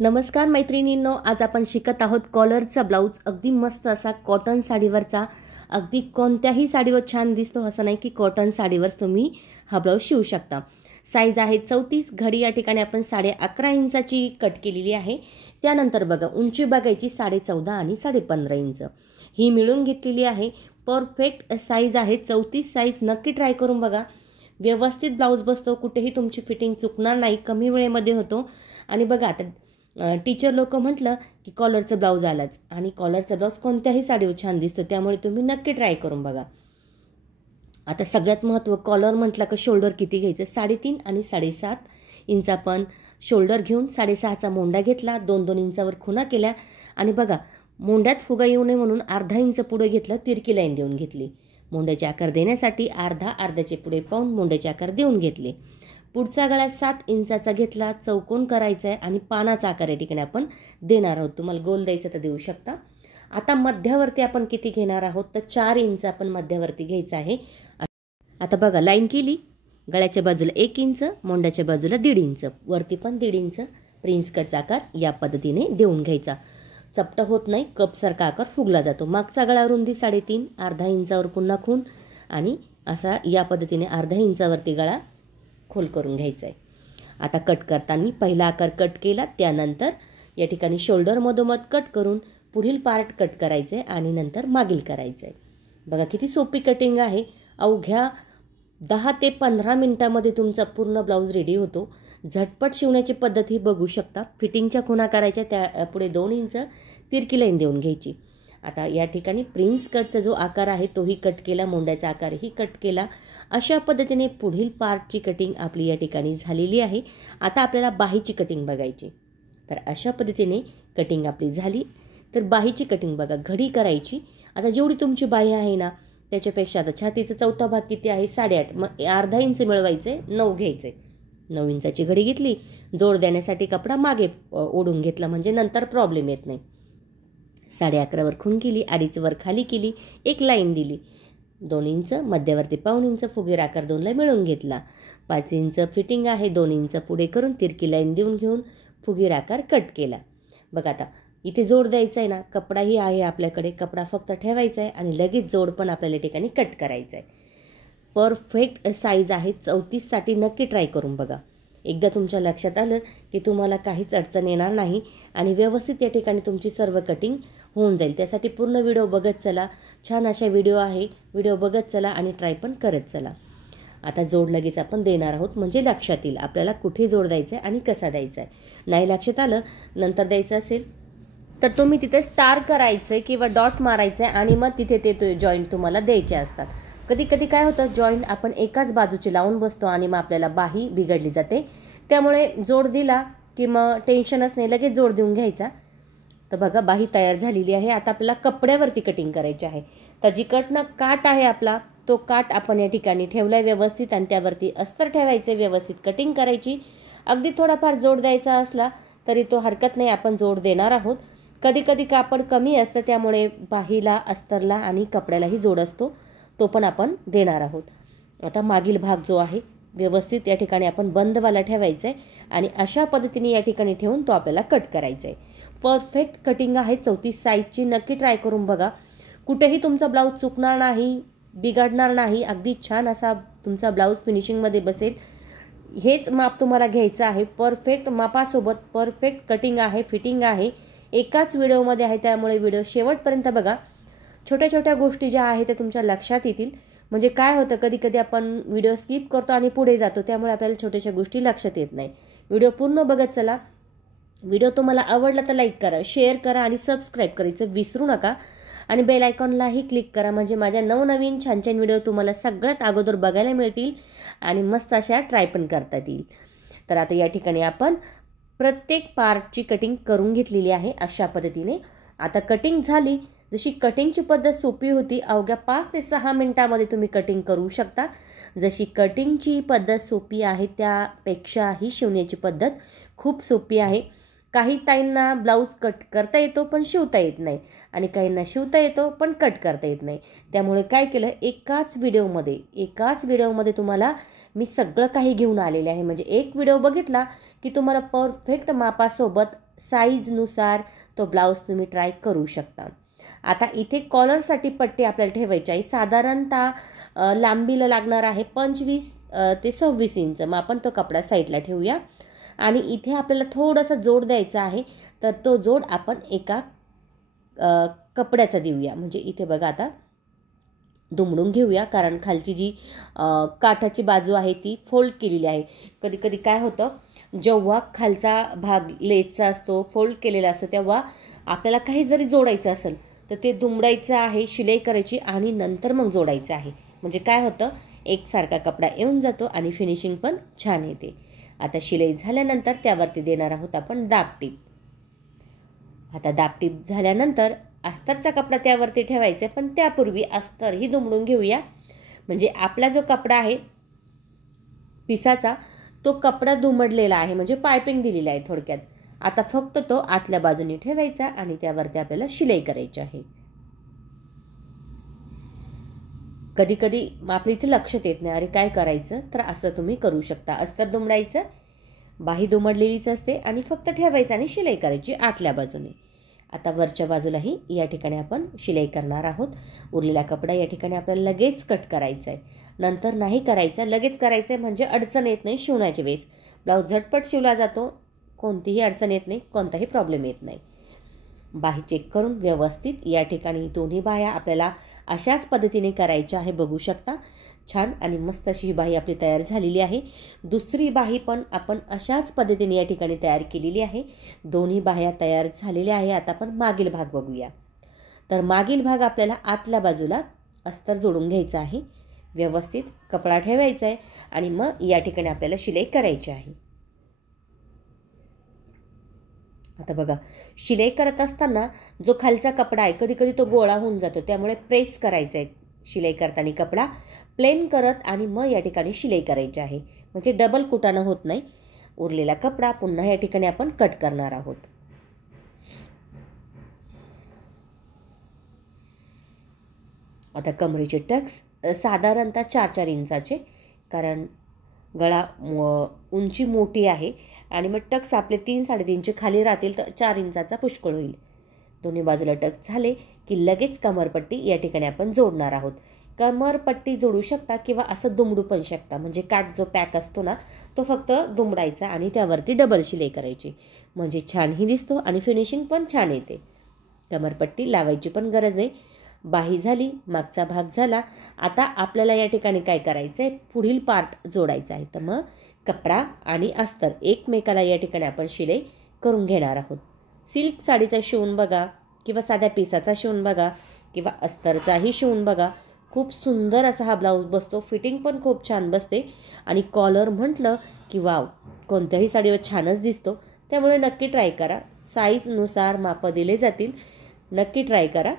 नमस्कार मैत्रिणींनो, आज आपण शिकत आहोत कॉलरचा ब्लाऊज. अगदी मस्त असा कॉटन साडीवरचा. अगदी कोणत्याही साडीवर छान दिसतो असं नाही की कॉटन साडीवर तुम्ही हा ब्लाऊज शिवू शकता. साईज आहे 34. घडी या ठिकाणी आपण 11.5 इंचाची कट केलेली आहे. त्यानंतर बघा उंची बघायची 14.5 आणि 15.5 इंच ही मिळून घेतलेली आहे. परफेक्ट साईज आहे 34 साईज. नक्की ट्राय करून बघा. व्यवस्थित ब्लाऊज बसतो, कुठेही तुमची फिटिंग चुकणार नाही, कमी वेळेमध्ये होतो. आणि बघा आता टीचर लोक म्हटलं की कॉलरचं ब्लाऊज आलाच, आणि कॉलरचा ब्लाऊज कोणत्याही साडीवर छान दिसतो, त्यामुळे तुम्ही नक्की ट्राय करून बघा. आता सगळ्यात महत्त्व, कॉलर म्हटलं का शोल्डर किती घ्यायचं, 3.5 आणि 7.5 इंच आपण शोल्डर घेऊन 6.5चा मोंडा घेतला, 2-2 इंचावर खुणा केल्या. आणि बघा मोंड्यात फुगा येऊ नये म्हणून अर्धा इंच पुढे घेतलं, तिरकी लाईन देऊन घेतली. मोंड्याचे आकार देण्यासाठी अर्ध्याचे पुढे पाऊन मोंड्याचे आकार देऊन घेतले. पुढचा गळा 7 इंचाचा घेतला, चौकोन करायचा आहे आणि पानाचा आकार या ठिकाणी आपण देणार आहोत. तुम्हाला गोल द्यायचा तर देऊ शकता. आता मध्यावरती आपण किती घेणार आहोत तर 4 इंच आपण मध्यावरती घ्यायचं आहे. आता बघा लाईन केली, गळ्याच्या बाजूला 1 इंच, मोंड्याच्या बाजूला 1.5 इंच, वरती पण 1.5 इंच प्रिन्स कटचा आकार या पद्धतीने देऊन घ्यायचा. चपटा होत नाही, कपसारखा आकार फुगला जातो. मागचा गळा रुंदी 3.5, अर्धा इंचावर पुन्हा खूण आणि असा या पद्धतीने अर्धा इंचावरती गळा खोल करून घ्यायचा आहे. आता कट करताना पहिला आकार कट केला, त्यानंतर या ठिकाणी शोल्डर मधोमध कट करून पुढील पार्ट कट करायचं आहे आणि नंतर मागील करायचं आहे. बघा किती सोपी कटिंग आहे. अवघ्या 10 ते 15 मिनिटांमध्ये तुमचा पूर्ण ब्लाऊज रेडी होतो. झटपट शिवण्याची पद्धत ही बघू शकता. फिटिंगच्या खुणा करायच्या, त्या पुढे 2 इंच तिरकी लाईन देऊन घ्यायची. आता या ठिकाणी प्रिन्स कटचा जो आकार आहे तोही कट केला, मोंड्याचा आकारही कट केला. अशा पद्धतीने पुढील पार्टची कटिंग आपली या ठिकाणी झालेली आहे. आता आपल्याला बाहीची कटिंग बघायची. तर अशा पद्धतीने कटिंग आपली झाली. तर बाहीची कटिंग बघा, घडी करायची. आता जेवढी तुमची बाही आहे ना त्याच्यापेक्षा आता छातीचा चौथा भाग किती आहे 8.5, मग अर्धा इंच मिळवायचं आहे, 9 घ्यायचं आहे. 9 इंचाची घडी घेतली, जोड देण्यासाठी कपडा मागे ओढून घेतला म्हणजे नंतर प्रॉब्लेम येत नाही. 11.5 वर खूण केली, 2.5 वर खाली केली, एक लाईन दिली, 2 इंच मध्यवर्ती पाऊण इंच फुगीर आकार 2ला मिळवून घेतला. 5 इंच फिटिंग आहे, 2 इंच पुढे करून तिरकी लाईन देऊन घेऊन फुगीर आकार कट केला. बघा आता इथे जोड द्यायचा आहे ना, कपडाही आहे आपल्याकडे, कपडा फक्त ठेवायचा आहे आणि लगेच जोड पण आपल्याला ठिकाणी कट करायचा आहे. परफेक्ट साईज आहे 34 साठी. नक्की ट्राय करून बघा. एकदा तुमच्या लक्षात आलं की तुम्हाला काहीच अडचण येणार नाही आणि व्यवस्थित या ठिकाणी तुमची सर्व कटिंग होऊन जाईल. त्यासाठी पूर्ण व्हिडिओ बघत चला. छान अशा व्हिडिओ आहे, व्हिडिओ बघत चला आणि ट्राय पण करत चला. आता जोड लगेच आपण देणार आहोत म्हणजे लक्षात येईल आपल्याला कुठे जोड द्यायचा आहे आणि कसा द्यायचा आहे. नाही लक्षात आलं नंतर द्यायचं असेल तर तुम्ही तिथे स्टार करायचं आहे किंवा डॉट मारायचं आहे आणि मग तिथे ते जॉईंट तुम्हाला द्यायचे असतात. कधी कधी काय होतं, जॉईंट आपण एकाच बाजूचे लावून बसतो आणि मग आपल्याला बाही बिघडली जाते. त्यामुळे जोड दिला की मग टेन्शनच नाही, लगेच जोड देऊन घ्यायचा. तर बघा बाही तयार झालेली आहे. आता आपल्याला कपड्यावरती कटिंग करायची आहे. तर जिकडनं काट आहे आपला तो काट आपण या ठिकाणी ठेवलाय व्यवस्थित आणि त्यावरती अस्तर ठेवायचे, व्यवस्थित कटिंग करायची. अगदी थोडाफार जोड द्यायचा असला तरी तो हरकत नाही, आपण जोड देणार आहोत. कधी कधी कापड कमी असतं त्यामुळे बाहीला, अस्तरला आणि कपड्यालाही जोड असतो, तो पण आपण देणार आहोत. आता मागील भाग जो आहे व्यवस्थित या ठिकाणी आपण बंदवाला ठेवायचा आहे आणि अशा पद्धतीने या ठिकाणी ठेवून तो आपल्याला कट करायचा आहे. परफेक्ट कटिंग आहे 34 साईजची. नक्की ट्राय करून बघा. कुठेही तुमचा ब्लाऊज चुकणार नाही, बिघडणार नाही. अगदी छान असा तुमचा ब्लाऊज फिनिशिंगमध्ये बसेल. हेच माप तुम्हाला घ्यायचं आहे. परफेक्ट मापासोबत परफेक्ट कटिंग आहे, फिटिंग आहे. एकाच व्हिडिओमध्ये आहे त्यामुळे व्हिडिओ शेवटपर्यंत बघा. छोट्या छोट्या गोष्टी ज्या आहेत त्या तुमच्या लक्षात येतील. म्हणजे काय होतं, कधी कधी आपण व्हिडिओ स्किप करतो आणि पुढे जातो, त्यामुळे आपल्याला छोट्याशा गोष्टी लक्षात येत नाही. व्हिडिओ पूर्ण बघत चला. व्हिडिओ तुम्हाला आवडला तर लाईक करा, शेअर करा आणि सबस्क्राईब करायचं विसरू नका. आणि बेल आयकॉनलाही क्लिक करा म्हणजे माझ्या नवनवीन छान छान व्हिडिओ तुम्हाला सगळ्यात अगोदर बघायला मिळतील आणि मस्त अशा ट्राय पण करता येईल. तर आता या ठिकाणी आपण प्रत्येक पार्टची कटिंग करून घेतलेली आहे अशा पद्धतीने. आता कटिंग झाली. जशी कटिंगची पद्धत सोपी होती, अवघ्या 5 ते 6 मिनिटांमध्ये तुम्ही कटिंग करू शकता. जशी कटिंगची पद्धत सोपी आहे त्यापेक्षा ही शिवण्याची पद्धत खूप सोपी आहे. काही ताईंना ब्लाऊज कट करता येतो पण शिवता येत नाही आणि काहींना शिवता येतो पण कट करता येत नाही. त्यामुळे काय केलं, एकाच व्हिडिओमध्ये तुम्हाला मी सगळं काही घेऊन आलेले आहे. म्हणजे एक व्हिडिओ बघितला की तुम्हाला परफेक्ट मापासोबत साईजनुसार तो ब्लाऊज तुम्ही ट्राय करू शकता. आता इथे कॉलरसाठी पट्टी आपल्याला ठेवायची आहे. साधारणतः लांबीला लागणार आहे 25 ते 26 इंच. मग आपण तो कपडा साईडला ठेवूया. आणि इथे आपल्याला थोडासा जोड द्यायचा आहे, तर तो जोड आपण एका कपड्याचा देऊया. म्हणजे इथे बघा आता दुमडून घेऊया, कारण खालची जी काठाची बाजू आहे ती फोल्ड केलेली आहे. कधी कधी काय होतं, जेव्हा खालचा भाग लेसचा असतो, फोल्ड केलेला असतो, तेव्हा आपल्याला काही जरी जोडायचं असेल तर ते दुमडायचं आहे, शिलाई करायची आणि नंतर मग जोडायचं आहे. म्हणजे काय होतं, एकसारखा कपडा येऊन जातो आणि फिनिशिंग पण छान येते. आता शिलाई झाल्यानंतर त्यावरती देणार आहोत आपण दाबटीप. आता दाबटीप झाल्यानंतर अस्तरचा कपडा त्यावरती ठेवायचा, पण त्यापूर्वी अस्तर ही दुमडून घेऊया. म्हणजे आपला जो कपडा आहे पिसाचा, तो कपडा दुमडलेला आहे, म्हणजे पायपिंग दिलेला आहे थोडक्यात. आता फक्त तो आतल्या बाजूने ठेवायचा आणि त्यावरती आपल्याला शिलाई करायची आहे. कधी कधी आपल्या इथे लक्षात येत नाही, अरे काय करायचं, तर असं तुम्ही करू शकता. अस्तर दुमडायचं, बाही दुमडलेलीच असते आणि फक्त ठेवायचं आणि शिलाई करायची आतल्या बाजूने. आता वरच्या बाजूलाही या ठिकाणी आपण शिलाई करणार आहोत. उरलेला कपडा या ठिकाणी आपल्याला लगेच कट करायचा आहे, नंतर नाही करायचा. लगेच करायचं आहे म्हणजे अडचण येत नाही शिवण्याच्या वेळेस. ब्लाऊज झटपट शिवला जातो, कोणतीही अडचण येत नाही, कोणताही प्रॉब्लेम येत नाही. बाही चेक करून व्यवस्थित या ठिकाणी दोन्ही बाह्या आपल्याला अशाच पद्धतीने करायच्या आहे. बघू शकता छान आणि मस्त अशी ही बाही आपली तयार झालेली आहे. दुसरी बाही पण आपण अशाच पद्धतीने या ठिकाणी तयार केलेली आहे. दोन्ही बाह्या तयार झालेल्या आहे. आता आपण मागील भाग बघूया. तर मागील भाग आपल्याला आतल्या बाजूला अस्तर जोडून घ्यायचा आहे. व्यवस्थित कपडा ठेवायचा आहे आणि मग या ठिकाणी आपल्याला शिलाई करायची आहे. आता बघा, शिलाई करत असताना जो खालचा कपडा आहे कधी कधी तो गोळा होऊन जातो, त्यामुळे प्रेस करायचा आहे. शिलाई करताना कपडा प्लेन करत आणि मग या ठिकाणी शिलाई करायची आहे, म्हणजे डबल कुटाणं होत नाही. उरलेला कपडा पुन्हा या ठिकाणी आपण कट करणार आहोत. आता कमरेचे टक्स साधारणतः 4-4 इंचाचे, कारण गळा उंची मोठी आहे आणि मग टक्स आपले 3-3.5 खाली राहतील, तर 4 इंचाचा पुष्कळ होईल. दोन्ही बाजूला टक्स झाले की लगेच कमरपट्टी या ठिकाणी आपण जोडणार आहोत. कमरपट्टी जोडू शकता किंवा असं दुमडू पण शकता. म्हणजे काठ जो पॅक असतो ना, तो फक्त दुमडायचा आणि त्यावरती डबल शिलाई करायची, म्हणजे छानही दिसतो आणि फिनिशिंग पण छान येते. कमरपट्टी लावायची पण गरज नाही. बाही झाली, मागचा भाग झाला. आता आपल्याला या ठिकाणी काय करायचं आहे, पुढील पार्ट जोडायचा आहे. तर मग कपडा आणि अस्तर एकमेकाला या ठिकाणी आपण शिलाई करून घेणार आहोत. सिल्क साडीचा शिवून बघा किंवा साध्या पिसाचा शिवून बघा किंवा अस्तरचाही शिवून बघा, खूप सुंदर असा हा ब्लाऊज बसतो. फिटिंग पण खूप छान बसते आणि कॉलर म्हटलं की वाव, कोणत्याही साडीवर छानच दिसतो. त्यामुळे नक्की ट्राय करा. साईजनुसार मापं दिले जातील, नक्की ट्राय करा.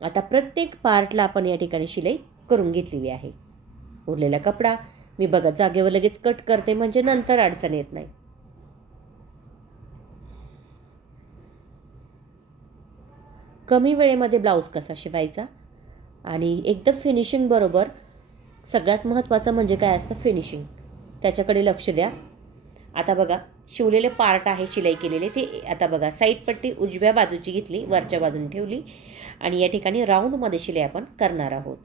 आता प्रत्येक पार्टला आपण या ठिकाणी शिलाई करून घेतलेली आहे. उरलेला कपडा मी बघा जागेवर लगेच कट करते, म्हणजे नंतर अडचण येत नाही. कमी वेळेमध्ये ब्लाऊज कसा शिवायचा आणि एकदम फिनिशिंग बरोबर. सगळ्यात महत्त्वाचं म्हणजे काय असतं, फिनिशिंग, त्याच्याकडे लक्ष द्या. आता बघा, शिवलेले पार्ट आहे शिलाई केलेले ते. आता बघा, साईड पट्टी उजव्या बाजूची घेतली, वरच्या बाजूने ठेवली आणि या ठिकाणी राऊंडमध्ये शिलाई आपण करणार आहोत.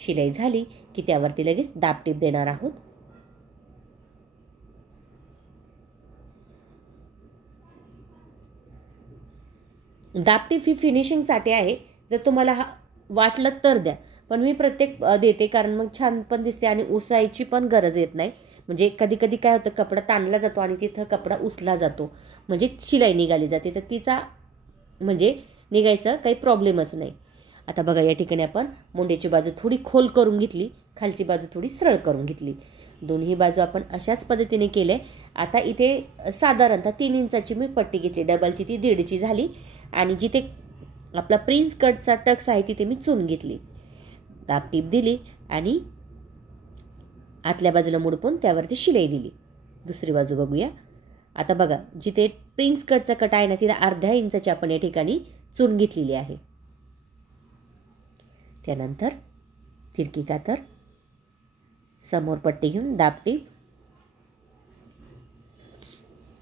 शिलाई झाली की त्यावरती लगेच दाबटीप देणार आहोत. दाबटीप ही फिनिशिंगसाठी आहे. जर तुम्हाला वाटलं तर द्या, पण मी प्रत्येक देते, कारण मग छान पण दिसते आणि उसायची पण गरज येत नाही. म्हणजे कधी कधी काय होतं, कपडा ताणला जातो आणि तिथं कपडा उसला जातो, म्हणजे शिलाई निघाली जाते, तर तिचा म्हणजे निघायचा काही प्रॉब्लेमच नाही. आता बघा, या ठिकाणी आपण मुंडेची बाजू थोडी खोल करून घेतली, खालची बाजू थोडी सरळ करून घेतली. दोन्ही बाजू आपण अशाच पद्धतीने केले. आता इथे साधारणतः 3 इंचाची मी पट्टी घेतली, डबलची ती 1.5ची झाली आणि जिथे आपला प्रिन्स कटचा टक्स आहे तिथे मी चून घेतली, दाबटीप दिली आणि आतल्या बाजूला मुडपून त्यावरती शिलाई दिली. दुसरी बाजू बघूया. आता बघा, जिथे प्रिन्स कटचा कट आहे ना, तिथे 1/2 इंचाची आपण या ठिकाणी चून घेतलेली आहे. त्यानंतर तिरकी कातर, समोर पट्टी घेऊन दाबटीप,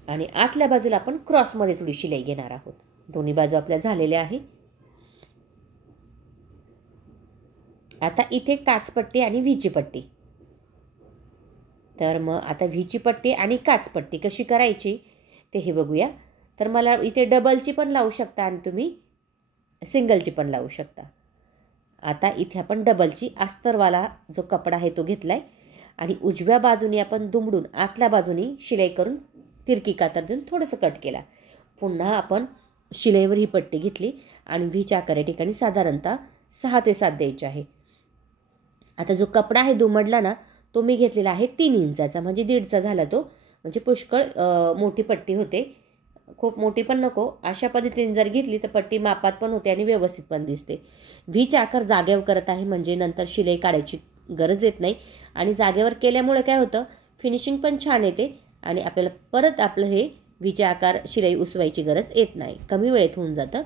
आणि आतल्या बाजूला आपण क्रॉसमध्ये थोडी शिलाई घेणार आहोत. दोन्ही बाजू आपल्या झालेल्या आहे. आता इथे काचपट्टी आणि व्हीची पट्टी. तर मग आता व्हीची पट्टी आणि काचपट्टी कशी करायची ते हे बघूया. तर मला इथे डबलची पण लावू शकता आणि तुम्ही सिंगलची पण लावू शकता. आता इथे आपण डबलची अस्तरवाला जो कपडा आहे तो घेतलाय आणि उजव्या बाजूने आपण दुमडून आतल्या बाजूने शिलाई करून तिरकी कातर देऊन थोडंसं कट केला. पुन्हा आपण शिलाईवर ही पट्टी घेतली आणि व्हीच्या आकारा ठिकाणी साधारणतः 6 ते 7 द्यायचे आहे. आता जो कपडा आहे दुमडला ना तो मी घेतलेला आहे 3 इंचाचा, म्हणजे 1.5चा झाला तो, म्हणजे पुष्कळ मोठी पट्टी होते. खूप मोठी पण नको. अशा पद्धतीने जर घेतली तर पट्टी मापात पण होते आणि व्यवस्थित पण दिसते. व्हीचा आकार जागेवर करत आहे म्हणजे नंतर शिलाई काढायची गरज येत नाही आणि जागेवर केल्यामुळे काय होतं, फिनिशिंग पण छान येते आणि आपल्याला परत आपलं हे व्हीचे आकार शिलाई उसवायची गरज येत नाही, कमी वेळेत होऊन जातं.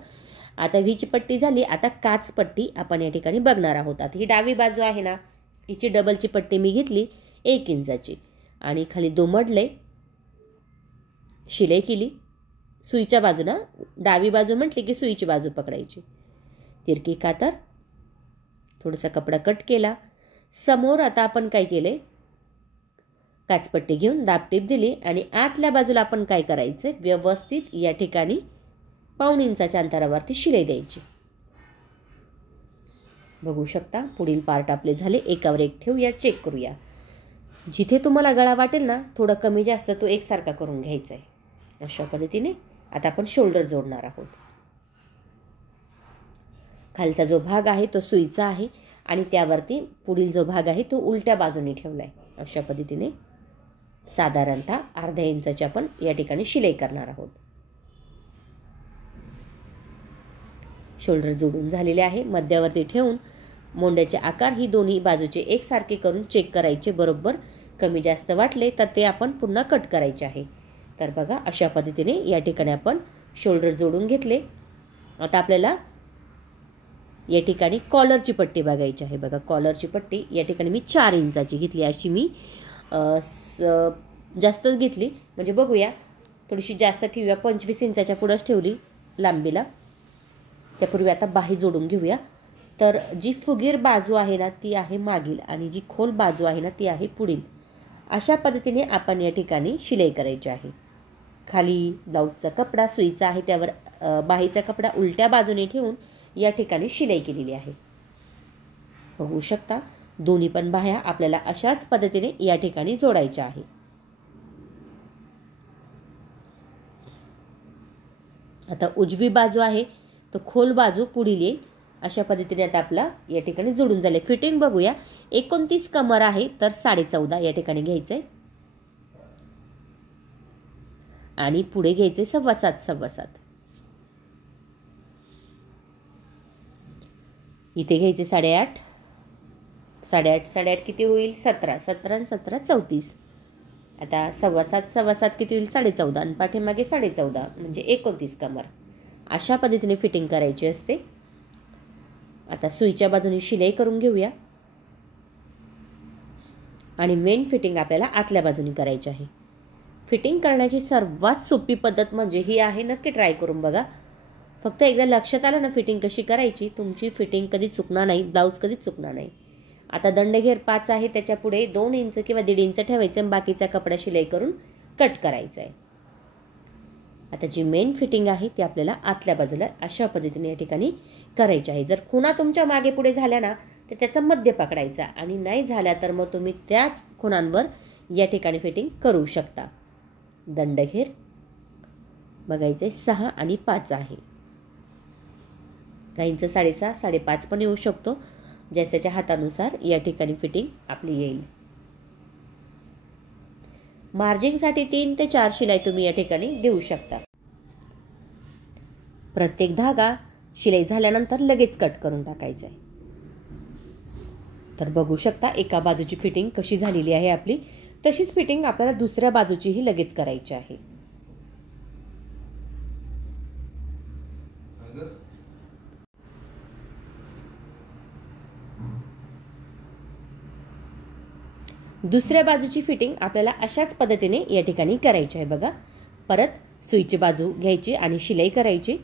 आता व्हीची पट्टी झाली. आता काच पट्टी आपण या ठिकाणी बघणार आहोत. आता ही डावी बाजू आहे ना, हिची डबलची पट्टी मी घेतली 1 इंचाची आणि खाली दुमडले, शिलाई केली सुईच्या बाजूला. डावी बाजू म्हटली की सुईची बाजू पकडायची. तिरकी कातर, थोडासा कपडा कट केला. समोर आता आपण काय केले, काचपट्टी घेऊन दाबटीप दिली आणि आतल्या बाजूला आपण काय करायचं, व्यवस्थित या ठिकाणी 1.5 इंचाच्या अंतरावरती शिलाई द्यायची. बघू शकता पुढील पार्ट आपले झाले. एकावर एक ठेवूया, चेक करूया. जिथे तुम्हाला गळा वाटेल ना थोडा कमी जास्त तो एकसारखा करून घ्यायचा आहे. अशा पद्धतीने आता आपण शोल्डर जोडणार आहोत. खालचा जो भाग आहे तो सुईचा आहे आणि त्यावरती पुढील जो भाग आहे तो उलट्या बाजूने ठेवलाय. अशा पद्धतीने साधारणतः अर्ध्या इंचाची आपण या ठिकाणी शिलाई करणार आहोत. शोल्डर जोडून झालेले आहे. मध्यावरती ठेवून मोंड्याचे आकार ही दोन्ही बाजूचे एकसारखे करून चेक करायचे. बरोबर कमी जास्त वाटले तर ते आपण पुन्हा कट करायचे आहे. तर बघा अशा पद्धतीने या ठिकाणी आपण शोल्डर जोडून घेतले. आता आपल्याला या ठिकाणी कॉलरची पट्टी बघायची आहे. बघा कॉलरची पट्टी या ठिकाणी मी 4 इंचाची घेतली. अशी मी जास्तच घेतली म्हणजे बघूया थोडीशी जास्त ठेवूया. 25 इंचाच्या पुढंच ठेवली लांबीला. त्यापूर्वी आता बाही जोडून घेऊया. तर जी फुगीर बाजू आहे ना ती आहे मागील आणि जी खोल बाजू आहे ना ती आहे पुढील. अशा पद्धतीने आपण या ठिकाणी शिलाई करायची आहे. खाली ब्लाऊजचा कपडा सुईचा आहे, त्यावर बाहीचा कपडा उलट्या बाजूने ठेवून या ठिकाणी शिलाई केलेली आहे. बघू शकता दोन्ही पण बाह्या आपल्याला अशाच पद्धतीने या ठिकाणी जोडायच्या आहे. आता उजवी बाजू आहे तो खोल बाजू पुढील येईल. अशा पद्धतीने आता आपला या ठिकाणी जोडून झाले. फिटिंग बघूया. 29 कमर आहे तर 14.5 या ठिकाणी घ्यायचंय आणि पुढे घ्यायचे 7.25. इथे घ्यायचे 8.5. 8.5 किती होईल 17. 17 आणि 17 34. आता 7.25 किती होईल 14.5 आणि पाठीमागे 14.5 म्हणजे 29 कमर. अशा पद्धतीने फिटिंग करायची असते. आता सुईच्या बाजूने शिलाई करून घेऊया आणि मेन फिटिंग आपल्याला आतल्या बाजूने करायची आहे. फिटिंग करण्याची सर्वात सोपी पद्धत म्हणजे ही आहे. नक्की ट्राय करून बघा. फक्त एकदा लक्षात आलं ना फिटिंग कशी करायची, तुमची फिटिंग कधी चुकणार नाही, ब्लाऊज कधीच चुकणार नाही. आता दंडघेर 5 आहे त्याच्या पुढे 2 इंच किंवा 1.5 इंच ठेवायचं आणि बाकीचा कपडा शिलाई करून कट करायचा आहे. आता जी मेन फिटिंग आहे ती आपल्याला आतल्या बाजूला अशा पद्धतीने या ठिकाणी करायची आहे. जर खुणा तुमच्या मागे पुढे झाल्या ना तर त्याचा मध्य पकडायचा आणि नाही झाल्या तर मग तुम्ही त्याच खुणांवर या ठिकाणी फिटिंग करू शकता. दंडघेर बघायचे 6 आणि 5 आहे. काहींचं 6.5 5.5 पण येऊ शकतो. ज्याच्या हातानुसार या ठिकाणी फिटिंग आपली येईल. मार्जिंगसाठी 3 ते 4 शिलाई तुम्ही या ठिकाणी देऊ शकता. प्रत्येक धागा शिलाई झाल्यानंतर लगेच कट करून टाकायचा आहे. तर बघू शकता एका बाजूची फिटिंग कशी झालेली आहे आपली. तशीच फिटिंग आपल्याला दुसऱ्या बाजूचीही लगेच करायची आहे. दुसऱ्या बाजूची फिटिंग आपल्याला अशाच पद्धतीने या ठिकाणी करायची आहे. बघा परत सुईची बाजू घ्यायची आणि शिलाई करायची.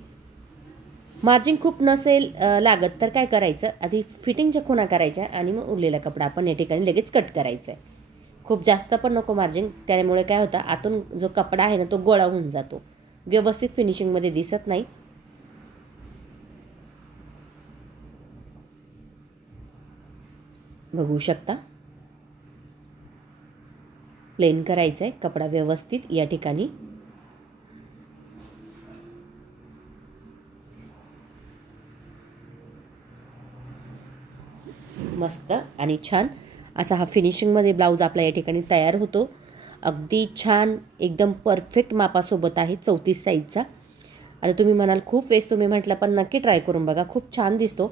मार्जिन खूप नसेल लागत तर काय करायचं, आधी फिटिंगच्या खुणा करायच्या आणि मग उरलेला कपडा आपण या ठिकाणी लगेच कट करायचा आहे. खूप जास्त पण नको मार्जिन, त्यामुळे काय होतं आतून जो कपडा आहे ना तो गोळा होऊन जातो, व्यवस्थित फिनिशिंगमध्ये दिसत नाही. बघू शकता प्लेन करायचं आहे कपडा व्यवस्थित या ठिकाणी. मस्त आणि छान असा हा फिनिशिंगमध्ये ब्लाऊज आपला या ठिकाणी तयार होतो. अगदी छान एकदम परफेक्ट मापासोबत आहे 34 साईजचा. आता तुम्ही म्हणाल खूप वेळेस तुम्ही म्हटलं, पण नक्की ट्राय करून बघा, खूप छान दिसतो.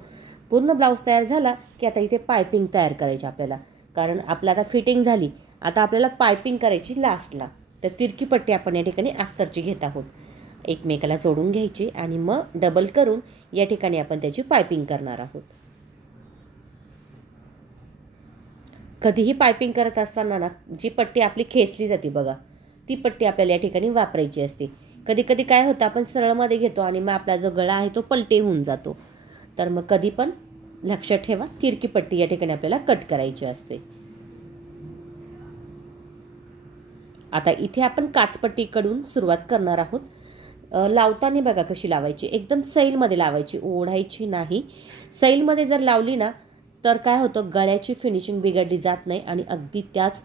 पूर्ण ब्लाऊज तयार झाला की आता इथे पायपिंग तयार करायची आपल्याला, कारण आपला आता फिटिंग झाली. आता आपल्याला पायपिंग करायची लास्टला. तर तिरकी पट्टी आपण या ठिकाणी अस्तरची घेत आहोत. एकमेकाला जोडून घ्यायची आणि मग डबल करून या ठिकाणी आपण त्याची पायपिंग करणार आहोत. कधीही पायपिंग करत असताना ना जी पट्टी आपली खेचली जाते बघा, ती पट्टी आपल्याला या ठिकाणी वापरायची असते. कधी कधी काय होतं आपण सरळमध्ये घेतो आणि मग आपला जो गळा आहे तो पलटे होऊन जातो. तर मग कधी पण लक्षात ठेवा, तिरकी पट्टी या ठिकाणी आपल्याला कट करायची असते. आता इथे आपण काचपट्टीकडून सुरुवात करणार आहोत. लावताना बघा कशी लावायची, एकदम सैलमध्ये लावायची, ओढायची नाही. सैलमध्ये जर लावली ना तर काय होतं, गळ्याची फिनिशिंग बिघडली जात नाही आणि अगदी त्याच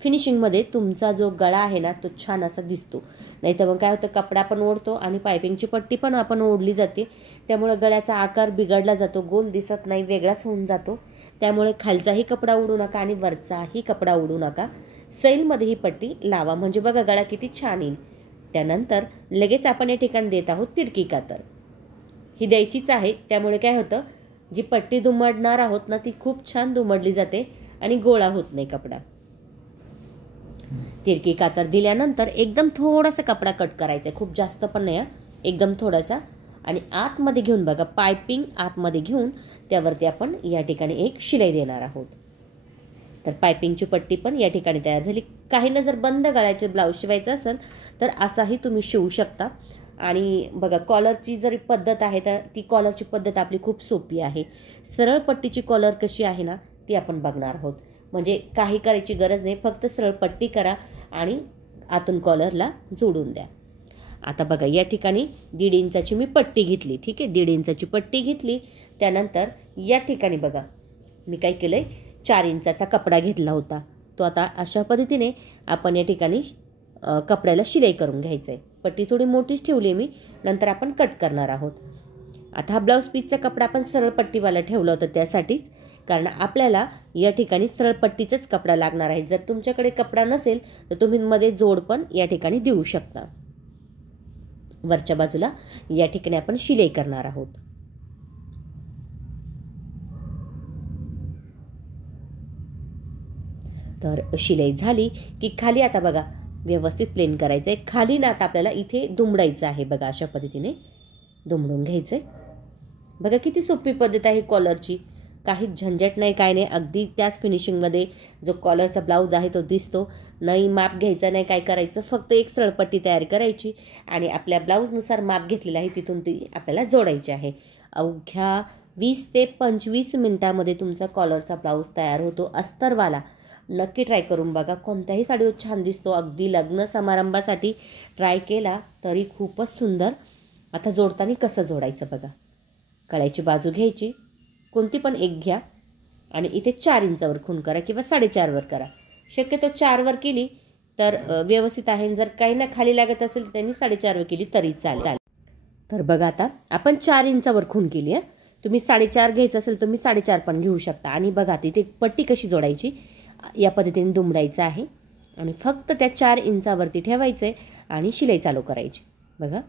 फिनिशिंगमध्ये तुमचा जो गळा आहे ना तो छान असा दिसतो. नाही तर मग काय होतं, कपडा पण ओढतो आणि पायपिंगची पट्टी पण आपण ओढली जाते, त्यामुळे गळ्याचा आकार बिघडला जातो, गोल दिसत नाही, वेगळाच होऊन जातो. त्यामुळे खालचाही कपडा उडू नका आणि वरचाही कपडा उडू नका. सैलमध्ये ही पट्टी लावा, म्हणजे बघा गळा किती छान येईल. त्यानंतर लगेच आपण या ठिकाणी देत आहोत तिरकी कातर. ही द्यायचीच आहे, त्यामुळे काय होतं, जी पट्टी दुमडणार आहोत ना ती खूप छान दुमडली जाते आणि गोळा होत नाही कपडा. तिरकी कातर दिल्यानंतर एकदम थोडासा कपडा कट करायचा आहे, खूप जास्त पण नाही, एकदम थोडासा. आणि आतमध्ये घेऊन बघा, पायपिंग आतमध्ये घेऊन त्यावरती आपण या ठिकाणी एक शिलाई देणार आहोत. तर पायपिंगची पट्टी पण या ठिकाणी तयार झाली. काहींना जर बंद गळ्याचे ब्लाऊज शिवायचं असेल तर असाही तुम्ही शिवू शकता. आणि बघा कॉलरची जरी पद्धत आहे तर ती कॉलरची पद्धत आपली खूप सोपी आहे. सरळ पट्टीची कॉलर कशी आहे ना ती आपण बघणार आहोत. म्हणजे काही करायची गरज नाही, फक्त सरळ पट्टी करा आणि आतून कॉलरला जोडून द्या. आता बघा या ठिकाणी 1.5 इंचाची मी पट्टी घेतली, ठीक आहे, 1.5 इंचाची पट्टी घेतली. त्यानंतर या ठिकाणी बघा मी काय केलंय, 4 इंचाचा कपडा घेतला होता, तो आता अशा पद्धतीने आपण या ठिकाणी कपड्याला शिलाई करून घ्यायचं आहे. पट्टी थोडी मोठीच ठेवली मी, नंतर आपण कट करणार आहोत. आता हा ब्लाऊज पीसचा कपडा आपण सरळ पट्टीवाला ठेवला होता त्यासाठीच, कारण आपल्याला या ठिकाणी सरळ पट्टीचाच कपडा लागणार आहे. जर तुमच्याकडे कपडा नसेल तर तुम्ही मध्ये जोड पण या ठिकाणी देऊ शकता. वरच्या बाजूला या ठिकाणी आपण शिलाई करणार आहोत. तर शिलाई झाली की खाली आता बघा व्यवस्थित प्लेन करायचं आहे. खाली ना आता आपल्याला इथे दुमडायचं आहे, बघा अशा पद्धतीने दुमडून घ्यायचं आहे. बघा किती सोपी पद्धत आहे कॉलरची, काहीच झंझट नाही, काय नाही, अगदी त्याच फिनिशिंगमध्ये जो कॉलरचा ब्लाऊज आहे तो दिसतो. नाही माप घ्यायचं नाही, काय करायचं, फक्त एक सरळपट्टी तयार करायची आणि आपल्या ब्लाऊजनुसार माप घेतलेलं आहे तिथून ती आपल्याला जोडायची आहे. अवघ्या 20 ते 25 मिनिटामध्ये तुमचा कॉलरचा ब्लाऊज तयार होतो अस्तरवाला. नक्की ट्राय करून बघा, कोणत्याही साडीवर छान दिसतो. अगदी लग्न समारंभासाठी ट्राय केला तरी खूपच सुंदर. आता जोडताना कसं जोडायचं बघा, कळ्याची बाजू घ्यायची, कोणती पण एक घ्या आणि इथे 4 इंचावर खूण करा किंवा 4.5 वर करा. शक्यतो 4 वर केली तर व्यवस्थित आहे. जर काही ना खाली लागत असेल तर त्यांनी 4.5 वर केली तरी चालेल. तर बघा आता आपण 4 इंचावर खूण केली आहे. तुम्ही 4.5 घ्यायचं असेल तुम्ही 4.5 पण घेऊ शकता. आणि बघा तिथे पट्टी कशी जोडायची, या पद्धतीने दुमडायचं आहे आणि फक्त त्या 4 इंचावरती ठेवायचं आहे आणि शिलाई चालू करायची. बघा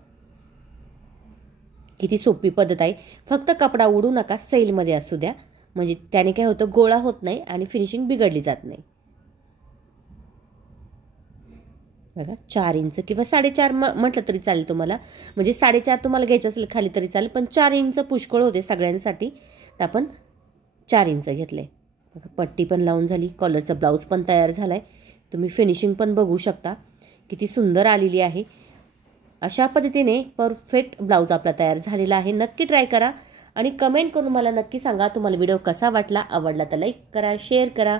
किती सोपी पद्धत आहे. फक्त कपडा उडू नका, सैलमध्ये असू द्या, म्हणजे त्याने काय होतं, गोळा होत नाही आणि फिनिशिंग बिघडली जात नाही. बघा 4 इंच किंवा 4.5 म्हटलं तरी चालेल तुम्हाला, म्हणजे 4.5 तुम्हाला घ्यायचं असेल खाली तरी चालेल, पण 4 इंच पुष्कळ होते सगळ्यांसाठी, तर आपण 4 इंच घेतले. बघा पट्टी पण लावून झाली, कॉलरचा ब्लाऊज पण तयार झालाय. तुम्ही फिनिशिंग पण बघू शकता किती सुंदर आलेली आहे. अशा पद्धतीने परफेक्ट ब्लाऊज आपला तयार झालेला आहे. नक्की ट्राय करा आणि कमेंट करून मला नक्की सांगा तुम्हाला व्हिडिओ कसा वाटला. आवडला तर लाईक करा, शेअर करा,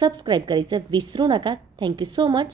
सबस्क्राईब करायचं विसरू नका. Thank you so much.